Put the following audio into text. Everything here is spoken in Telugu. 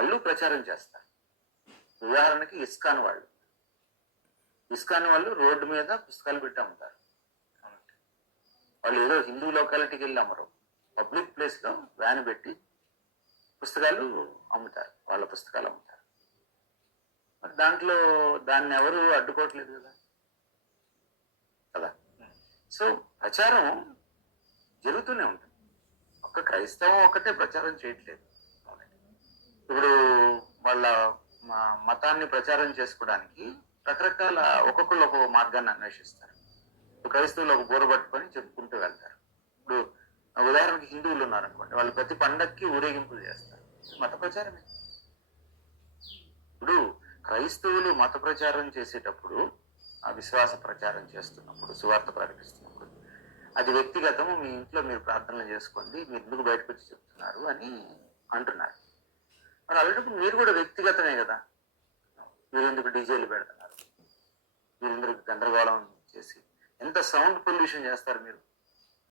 వాళ్ళు ప్రచారం చేస్తారు. ఉదాహరణకి ఇస్కాన్ వాళ్ళు. ఇస్కాన్ వాళ్ళు రోడ్డు మీద పుస్తకాలు పెట్టి అమ్ముతారు వాళ్ళు ఏదో హిందూ లోకాలిటీకి వెళ్ళి అమ్మరు పబ్లిక్ ప్లేస్లో వ్యాన్ పెట్టి పుస్తకాలు అమ్ముతారు. వాళ్ళ పుస్తకాలు అమ్ముతారు. మరి దాంట్లో దాన్ని ఎవరు అడ్డుకోవట్లేదు కదా? కదా? సో ప్రచారం జరుగుతూనే ఉంటుంది. ఒక్క క్రైస్తవం ఒకటే ప్రచారం చేయట్లేదు. ఇప్పుడు వాళ్ళ మతాన్ని ప్రచారం చేసుకోవడానికి రకరకాల ఒక్కొక్కళ్ళు ఒక్కొక్క మార్గాన్ని అన్వేషిస్తారు. క్రైస్తవులు ఒక బోర పట్టుకొని చెప్పుకుంటూ వెళ్తారు. ఇప్పుడు ఉదాహరణకి హిందువులు ఉన్నారనుకోండి వాళ్ళు ప్రతి పండక్కి ఊరేగింపులు చేస్తారు. మత ప్రచారమే. ఇప్పుడు క్రైస్తవులు మత ప్రచారం చేసేటప్పుడు ఆ విశ్వాస ప్రచారం చేస్తున్నప్పుడు సువార్త ప్రకటిస్తున్నప్పుడు అది వ్యక్తిగతము మీ ఇంట్లో మీరు ప్రార్థనలు చేసుకోండి మీరు ఎందుకు బయటకు వచ్చి చెప్తున్నారు అని అంటున్నారు. మరి ఆల్రెడీ మీరు కూడా వ్యక్తిగతమే కదా. మీరు ఎందుకు డీజేలు పెడుతున్నారు? మీరు ఎందుకు గందరగోళం చేసి ఎంత సౌండ్ పొల్యూషన్ చేస్తారు మీరు?